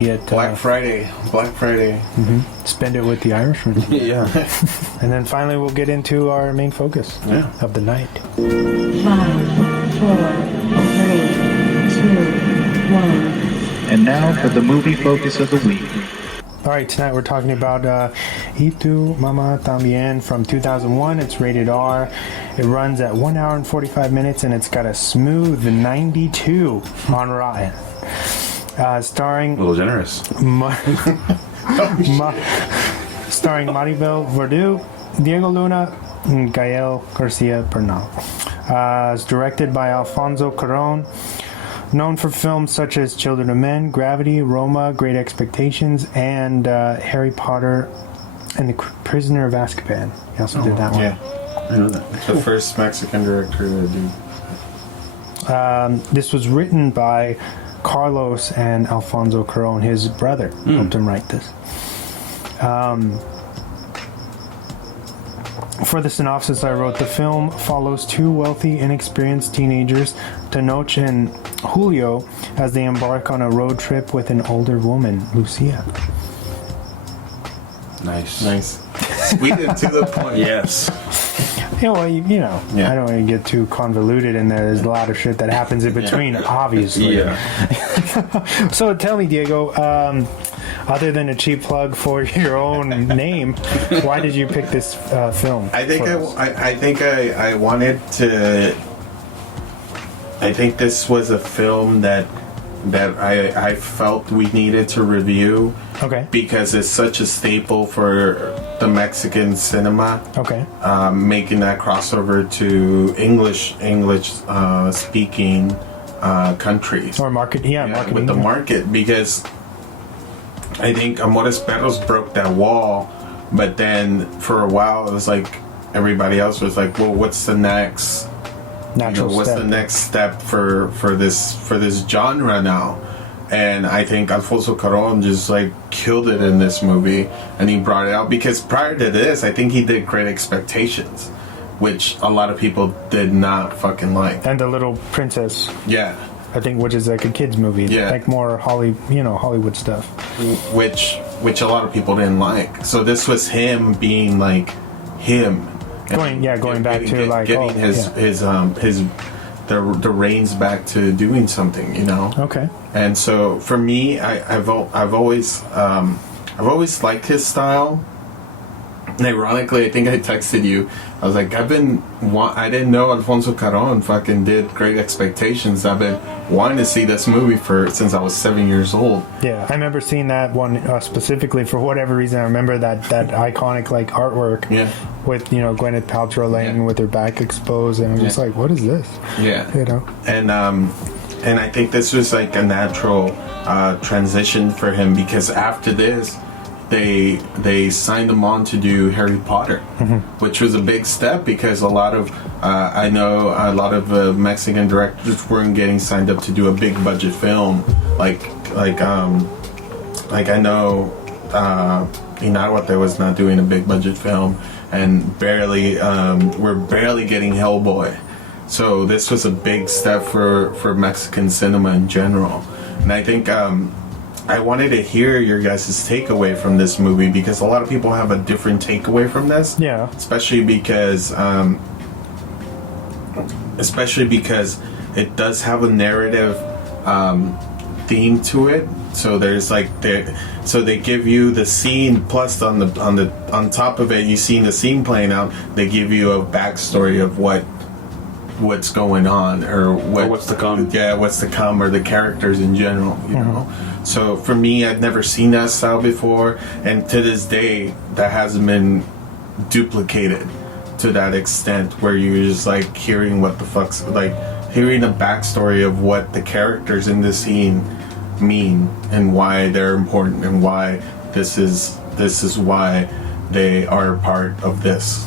At Black Friday. Spend it with the Irishman. Yeah. And then finally we'll get into our main focus of the night. 5, 4, 3, 2, 1. And now for the movie focus of the week. Alright, tonight we're talking about Tu Mama Tambien from 2001. It's rated R. It runs at 1 hour and 45 minutes and it's got a smooth 92 on Rotten. Starring... A little generous. Starring Maribel Verdú, Diego Luna, and Gael Garcia Bernal. It's directed by Alfonso Cuarón, known for films such as Children of Men, Gravity, Roma, Great Expectations, and Harry Potter and the Prisoner of Azkaban. He also did that one. Yeah, I know that. The first Mexican director to do. This was written by Carlos and Alfonso Cuarón, his brother, helped him write this. For the synopsis I wrote, the film follows two wealthy, inexperienced teenagers, Tenoch and Julio, as they embark on a road trip with an older woman, Lucia. Nice. Sweet and to the point. Yes. I don't want to get too convoluted in there. There's a lot of shit that happens in between, obviously. Yeah. So tell me, Diego, other than a cheap plug for your own name, why did you pick this film? I think I wanted to. I think this was a film that I felt we needed to review. Okay. Because it's such a staple for the Mexican cinema. Okay. Making that crossover to English speaking countries. Or marketing. With the market, because I think Amores Perros broke that wall, but then for a while it was like everybody else was like, well, what's the next what's the next step for this genre now? And I think Alfonso Cuarón just like killed it in this movie, and he brought it out because prior to this, I think he did Great Expectations, which a lot of people did not fucking like. And The Little Princess. Yeah. I think, which is like a kids movie. Yeah. Like more Hollywood stuff. Which a lot of people didn't like. So this was him being like him. Going back to the reins back to doing something, Okay. And so for me, I've always liked his style. And ironically, I think I texted you. I was like, I didn't know Alfonso Cuarón fucking did Great Expectations. I've been wanting to see this movie since I was 7 years old. Yeah, I remember seeing that one specifically for whatever reason. I remember that iconic like artwork with Gwyneth Paltrow laying with her back exposed, and I'm just like, what is this? Yeah, and I think this was like a natural transition for him, because after this, they signed him on to do Harry Potter, which was a big step, because I know a lot of Mexican directors weren't getting signed up to do a big budget film, like I know Inahuate was not doing a big budget film, and we're barely getting Hellboy. So this was a big step for Mexican cinema in general, and I think I wanted to hear your guys' takeaway from this movie, because a lot of people have a different takeaway from this. Yeah. Especially because it does have a narrative theme to it. So there's so they give you the scene, plus on top of it, you see the scene playing out. They give you a backstory of what's going on, or what's to come. Yeah, what's to come, or the characters in general, you know. So for me, I've never seen that style before, and to this day, that hasn't been duplicated to that extent, where you're just like hearing what the fuck's like, hearing the backstory of what the characters in the scene mean, and why they're important, and why this is why they are part of this.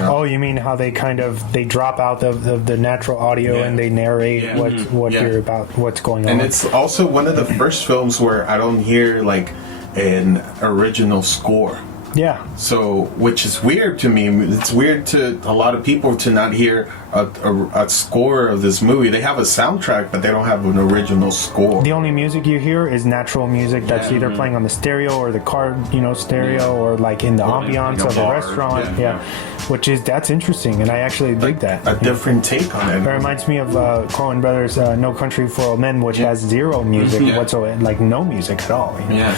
Oh, you mean how they drop out of the natural audio and they narrate what you're about, what's going on. And it's also one of the first films where I don't hear like an original score. Yeah. So, which is weird to me. It's weird to a lot of people to not hear a score of this movie. They have a soundtrack, but they don't have an original score. The only music you hear is natural music that's either playing on the stereo or the car, stereo, or like in the ambiance of the restaurant. Yeah. That's interesting, and I actually dig that. A different take on it. It reminds me of Coen Brothers' No Country for Old Men, which has zero music whatsoever, like no music at all. Yeah.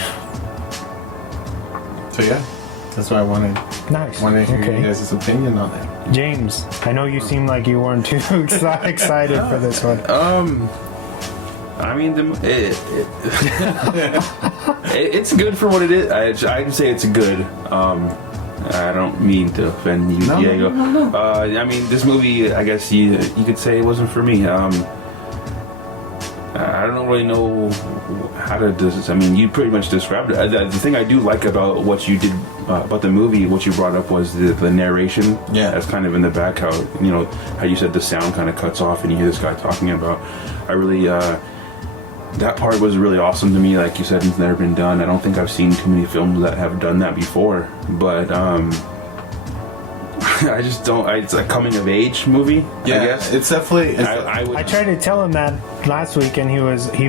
So yeah, that's why I wanted to hear you guys' opinion on it. James, I know you seem like you weren't too excited for this one. I mean, it's good for what it is. I can say it's good. I don't mean to offend you, Diego. No. I mean, this movie, I guess you could say it wasn't for me. I don't really know how to do this. I mean, you pretty much described it. The thing I do like about what you did about the movie, what you brought up was the narration. Yeah. That's kind of in the back. How you said the sound kind of cuts off and you hear this guy talking about. I really that part was really awesome to me. Like you said, it's never been done. I don't think I've seen too many films that have done that before. But I just don't. It's a coming of age movie. Yeah, I guess it's definitely. I tried to tell him that last week, and he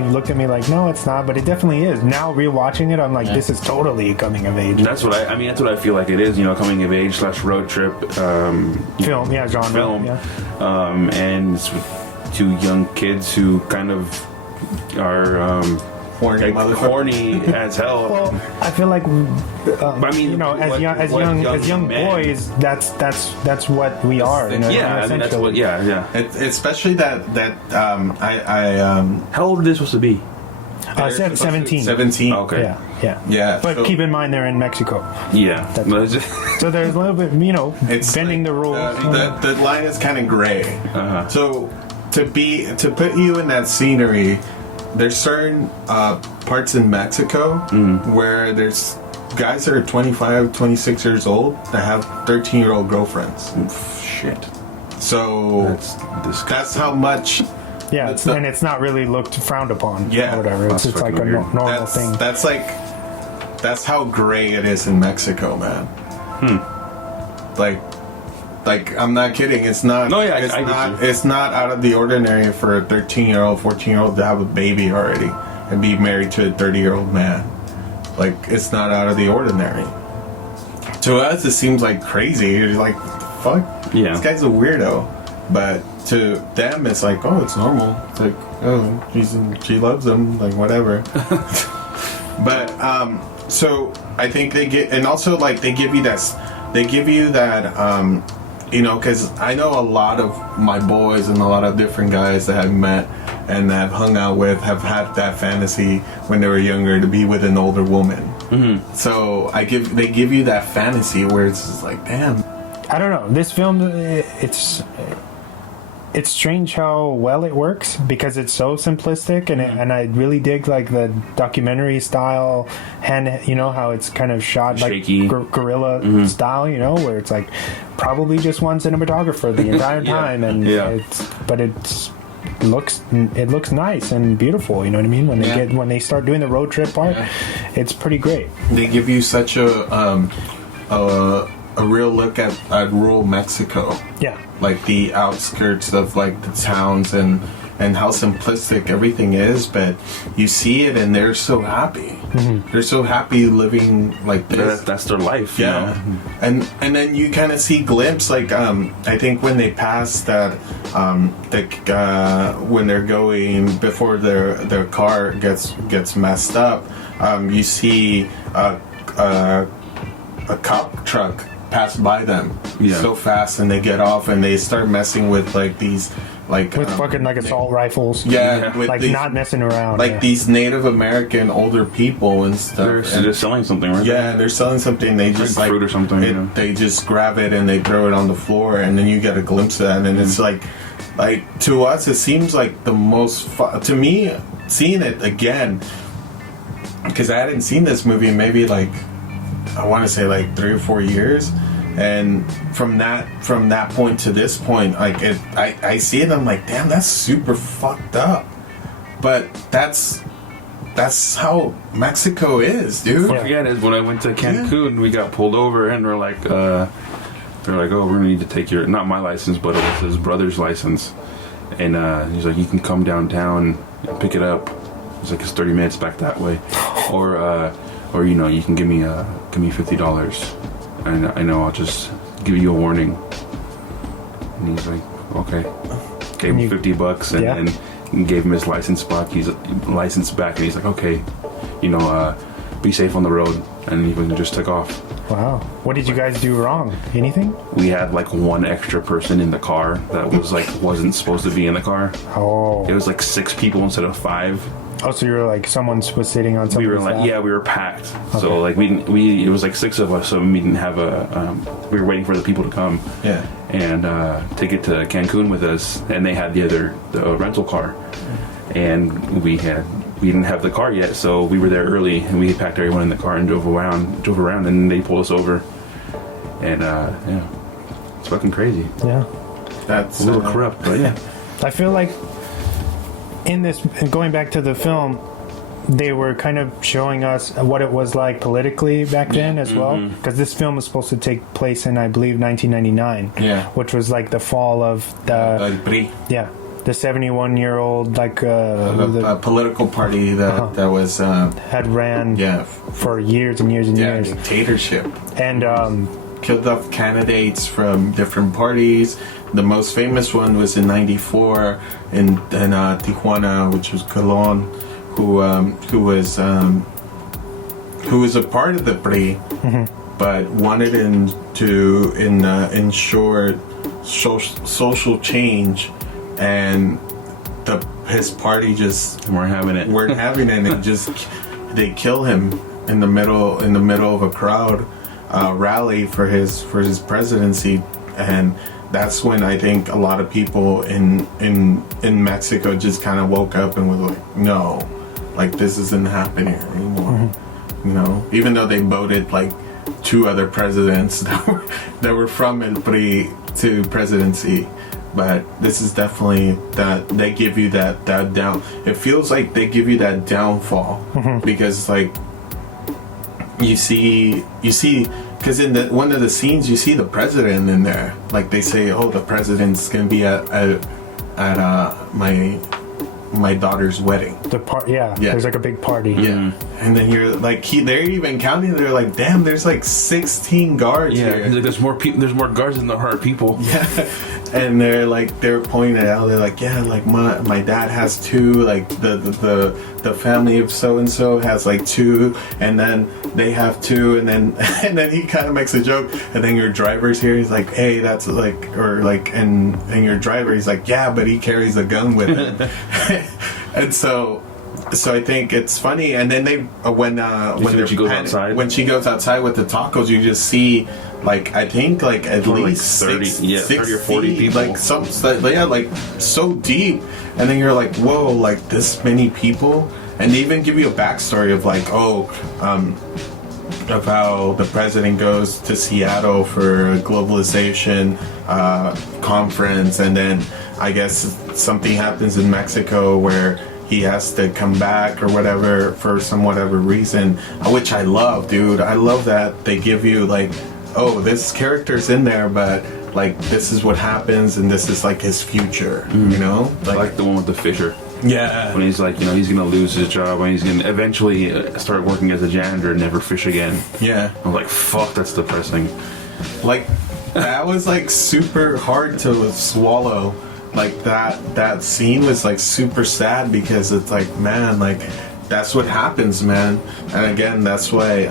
looked at me like, "No, it's not," but it definitely is. Now rewatching it, I'm like, "This is totally a coming of age." That's what I mean. That's what I feel like it is. Coming of age / road trip film, genre, film, yeah. And it's with two young kids who kind of are horny as hell. Well, I feel like, I mean, as young boys, that's what we are. Yeah, I mean, that's what. Yeah. Especially that How old are they supposed to be? 17. 17. Okay. Yeah. But so, keep in mind they're in Mexico. Yeah. So there's a little bit, it's bending the rules. The line is kind of gray. So to put you in that scenery, there's certain parts in Mexico where there's guys that are 25, 26 years old that have 13-year-old girlfriends. Shit. So that's how much. Yeah, and it's not really looked frowned upon. Yeah, or whatever. It's just like a normal thing. That's how gray it is in Mexico, man. Like I'm not kidding. It's not. No, yeah, it's not out of the ordinary for a 13-year-old, 14-year-old to have a baby already and be married to a 30-year-old man. Like, it's not out of the ordinary. To us, it seems like crazy. You're like, fuck. Yeah. This guy's a weirdo. But to them, it's like, oh, it's normal. It's like, oh, she loves him. Like, whatever. But so I think they get, and also like they give you that, because I know a lot of my boys and a lot of different guys that I've met and that I've hung out with have had that fantasy when they were younger to be with an older woman. Mm-hmm. So they give you that fantasy where it's just like, damn. I don't know. This film, it's strange how well it works because it's so simplistic, and I really dig like the documentary style, and how it's kind of shot shaky, like guerrilla style, where it's like probably just one cinematographer the entire time, and it looks nice and beautiful. You know what I mean? When they start doing the road trip part, it's pretty great. They give you such a real look at rural Mexico. Yeah. Like the outskirts of like the towns and how simplistic everything is, but you see it and they're so happy. Mm-hmm. They're so happy living like this. That's their life. Yeah. And then you kind of see glimpse like I think when they pass that when they're going before their car gets messed up, you see a cop truck pass by them so fast, and they get off and they start messing with like these with fucking like assault rifles. Yeah, with like these, not messing around. Like these Native American older people and stuff. They're selling something, right? Yeah, they're selling something. They just like fruit or something. They just grab it and they throw it on the floor, and then you get a glimpse of that, and it's like to us, it seems like the most to me seeing it again, because I hadn't seen this movie in maybe like I want to say like 3 or 4 years, and from that point to this point, like I see it, I'm like, damn, that's super fucked up, but that's that's how Mexico is, dude. What I forget is when I went to Cancun, we got pulled over and they're like, oh, we're gonna need to take your, not my license, but it was his brother's license. And he's like, you can come downtown and pick it up. It's like it's 30 minutes back that way, or you know, you can give me $50, and I know I'll just give you a warning. And he's like, okay. Gave him $50, and then gave him his license back. And he's like, okay, you know, be safe on the road, and even just took off. Wow. What did you guys do wrong? Anything? We had like one extra person in the car that was like wasn't supposed to be in the car. Oh. It was like 6 people instead of 5. Oh, so you were like someone was sitting on somebody's We were like, lap? yeah, we were packed. Okay. So like it was like 6 of us, so we didn't have we were waiting for the people to come. Yeah. And to get to Cancun with us, and they had the rental car, and we didn't have the car yet, so we were there early, and we packed everyone in the car and drove around, and they pulled us over, and yeah, it's fucking crazy. Yeah. That's A little corrupt, but yeah. I feel like in this, going back to the film, they were kind of showing us what it was like politically back then as well, because this film was supposed to take place in, I believe, 1999, which was like the fall of the the 71-year-old like a political party that was had ran for years and years and years, dictatorship, and killed off candidates from different parties. The most famous one was in '94 in Tijuana, which was Colón, who was a part of the PRI, but wanted to ensure social change, and his party just weren't having it. And they kill him in the middle of a crowd rally for his presidency, and that's when I think a lot of people in Mexico just kind of woke up and was like, no, like this isn't happening anymore. You know, even though they voted like 2 other presidents that were from El PRI to presidency, but this is definitely that they give you that down. It feels like they give you that downfall because like you see. Because in one of the scenes, you see the president in there. Like they say, "Oh, the president's gonna be at my daughter's wedding." There's like a big party. Yeah, and then you're like, they're even counting. They're like, "Damn, there's like 16 guards here." He's like, "There's more people. There's more guards than there are people." Yeah, and they're pointing it out. They're like, "Yeah, like my dad has 2. Like the family of so and so has like 2, and then they have 2, and then he kind of makes a joke, and then your driver's here. He's like, "Hey, that's like," or like, and your driver, he's like, "Yeah, but he carries a gun with him," and so I think it's funny. And then when she goes outside with the tacos, you just see like I think like at least 30 or 40 people, like like so deep. And then you're like, whoa, like this many people. And they even give you a backstory of like, of how the president goes to Seattle for a globalization conference, and then I guess something happens in Mexico where he has to come back or whatever for whatever reason, which I love, dude. I love that they give you like, oh, this character's in there, but like this is what happens, and this is like his future, you know? Like the one with the fisher. Yeah. When he's like, you know, he's gonna lose his job, and he's gonna eventually start working as a janitor and never fish again. Yeah. I'm like, fuck, that's depressing. Like, that was like super hard to swallow. Like that scene was like super sad because it's like, man, like that's what happens, man. And again, that's why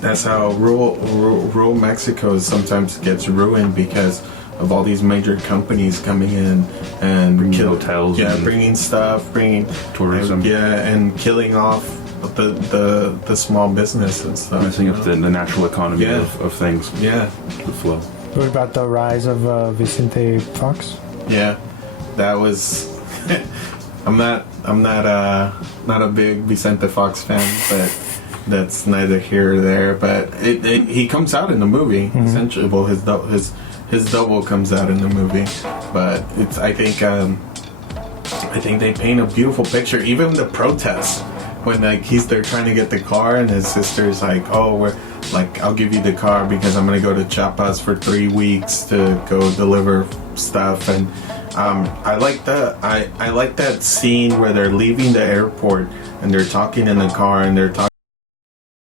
that's how rural Mexico sometimes gets ruined, because of all these major companies coming in and hotels, bringing tourism, and killing off the small business and stuff, messing up the natural economy of things. Yeah, the flow. What about the rise of Vicente Fox? Yeah, that was. I'm not a big Vicente Fox fan, but that's neither here or there. But he comes out in the movie essentially. Well, his double comes out in the movie, but I think I think they paint a beautiful picture. Even the protests, when like they're trying to get the car, and his sister's like, "Oh, we're like, I'll give you the car because I'm gonna go to Chiapas for 3 weeks to go deliver stuff." And I like that scene where they're leaving the airport and they're talking in the car and they're talking